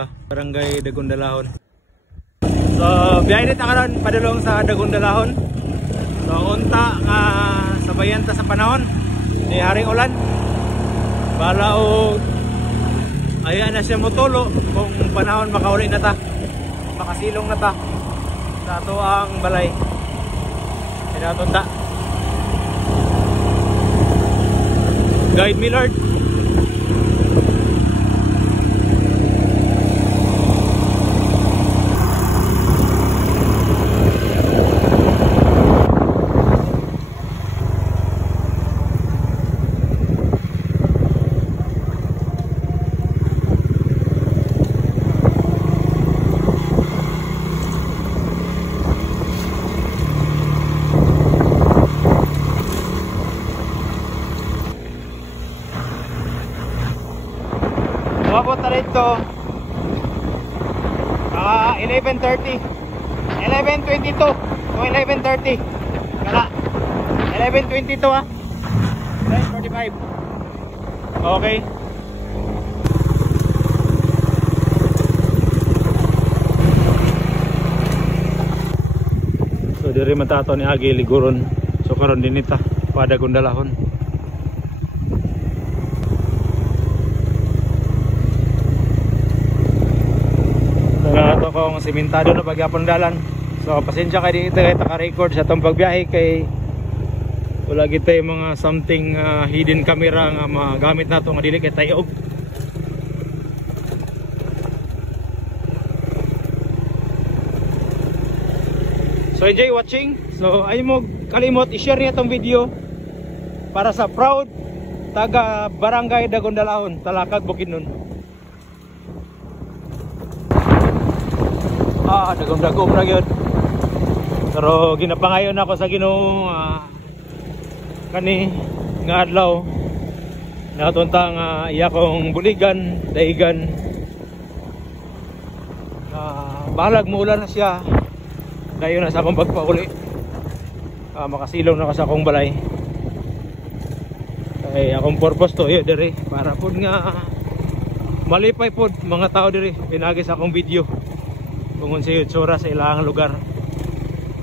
sa Barangay Dagundalahon. So biyahe nito karon padulong sa Dagundalahon. So unta nga sabayan ta sa panahon ni haring ulan. Bala og ayan na siya motulo kung panahon makauli na ta. Makasilong na ta sa ato ang balay. Pinatunta. Guide me Lord. Umabot na rito 11:30 11:22 so 11:30 kala 11:22 9:45 okay. So diri matato ni agi liguron so karon dinita pada Dagundalahon. Ito kong simentado na pagyapon dalan. So pasensya kayo dito kay taka-record sa itong pagbiyahe kay wala kita yung mga something hidden camera nga magamit nato nga dili kay tayog. So enjoy watching. So ay mo kalimot i-share niya itong video para sa proud taga Barangay Dagundalahon, Talakag, Bukidnon. Dagom-dagom na yun. Pero ginapangayon ako sa Ginoo kani nga adlaw natunta nga iya kong buligan, daigan balag muulan na siya dayon na sa akong pagpauli. Makasilong na ka sa akong balay ay akong purpose to yun diri para pod nga malipay pod mga tao diri pinagi sa akong video kung sa yutsura sa ilang lugar.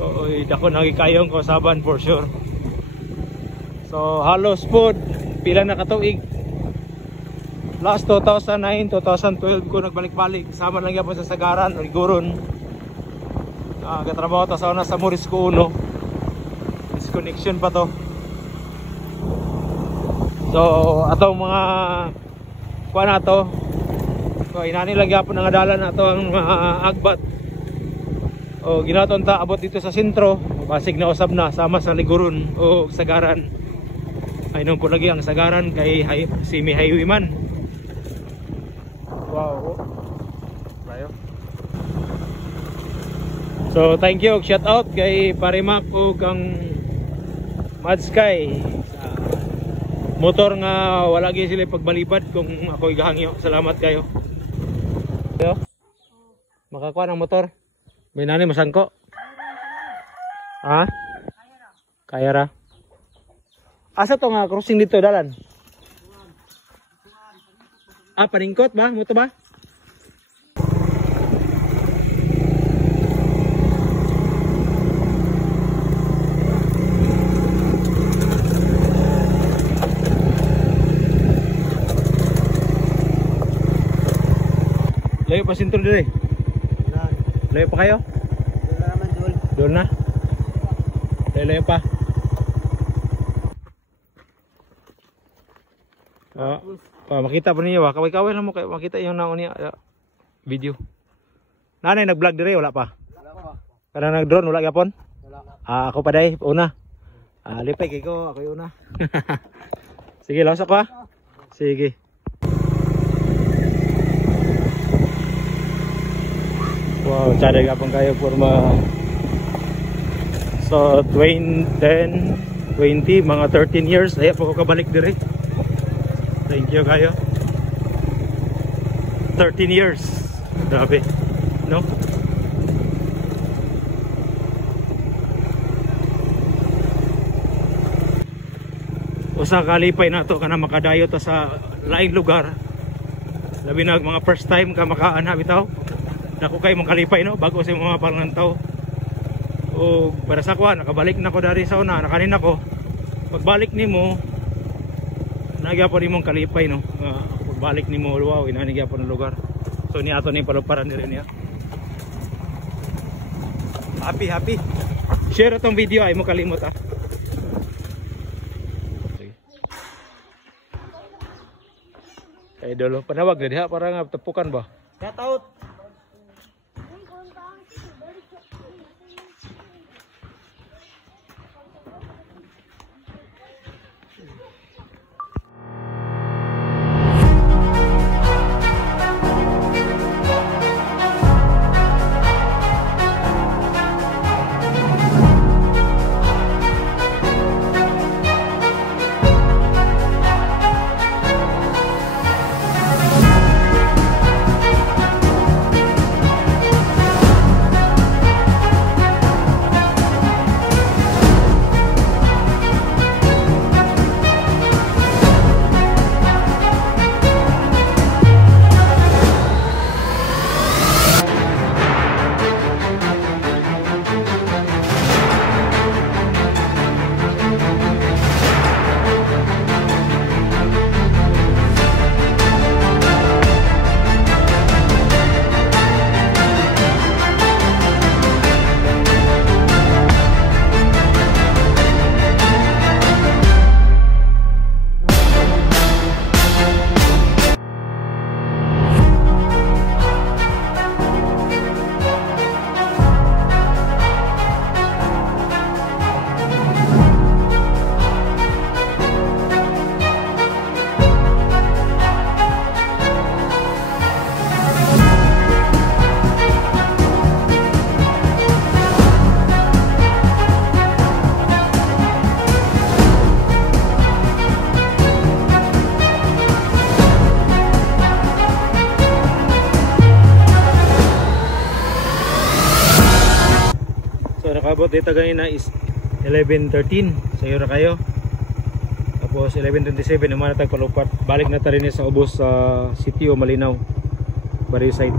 So dako nagikayong ko saban for sure. So halos pod pila na katuig last 2009 2012 ko nagbalik-balik sama lang yapon sa Sagaran Riguron. Katrabaho ta sa una sa Morisco 1 disconnection pa to. So atong mga kuha na to. So inani lang yapon ang adalan na ito ang agbat o ginaton ta abot dito sa sentro basig na usab na sama sa Liguron o Sagaran. Ay nung po lagi ang Sagaran kay semi highway man. Wow tayo. So thank you, shout out kay Parimak o kang Mad Sky sa motor nga wala gyud sila pagbalibad kung ako igahangyo. Salamat kayo. Makakuha ng motor. May nani masangko. Ha? Kaya ra. Asa to nga crossing dito dalan? Paningkot ba? Muto ba? Layo pa sentro dire. Layo pa kayo? Doon na naman, doon. Doon na? Layo pa. Makita po ninyo ba? Kaway-kaway lang mo kayo. Makita yung naon niya video. Nanay nag-vlog dire, wala pa? Wala pa. Kada nag-drone, wala yapon? Wala. Ako pa day, una. Lipay kay ko, ako yung una. Sige, lasok pa. Sige. Wow, cada gapang kayo forma. So 20, mga 13 years ay po ko kabalik dire. Thank you kayo. 13 years. Grabe, no? Usa kalipay na to kana makadayo ta sa laing lugar. Labi na mga first time ka makaana bitaw. Dako kay mong kalipay no bago sa mga pangantaw. O para sa kuha nakabalik na ko dari sa una nakanin ako. Pagbalik nimo nagyapon nimong kalipay no. Pagbalik nimo wow inani gyapon ang lugar. So ni ato ni paluparan diri niya. Happy. Share itong video ay mo kalimot ah. Idol, panawag na diha para nga tepukan ba? Shout out. Nakabot dito ganina is 11:13 sa na kayo. Tapos 11:27 naman natag palupat. Balik na ta rin sa ubos sa Sitio Malinaw, Barrio side.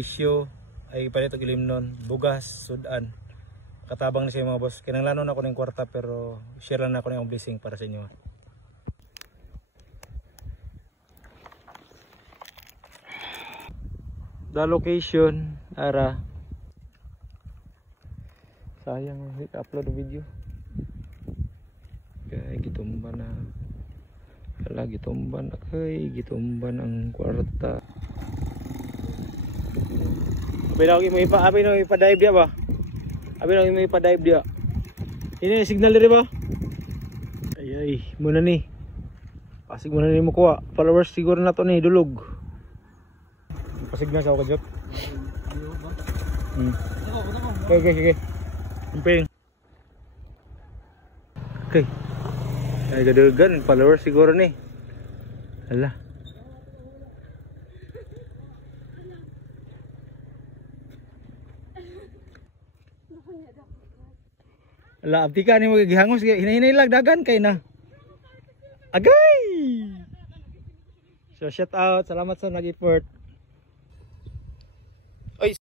bisyo ay palit og ilimnon, bugas, sudan. Katabang ni siya mga boss. Kinanglanon ako ng kwarta pero share lang ako ng blessing para sa inyo. The location ara. Sayang hindi upload video. Kaya gitumban na. Wala gitumban kay gitumban ang kwarta. Abi na ipa-dive dia ba? Abi na ipa-dive dia. Ini signal diri ba? Ay muna ni. Pasig muna ni mo kuha. Followers siguro na to ni dulog. Pasig na sa ako jot. Okay. Umping. Okay. Ay gadagan followers siguro ni. Hala. Ala abdi ka ni mo gihangos hinahinay lang dagan kay na. Agay. So shout out, salamat sa nag-effort.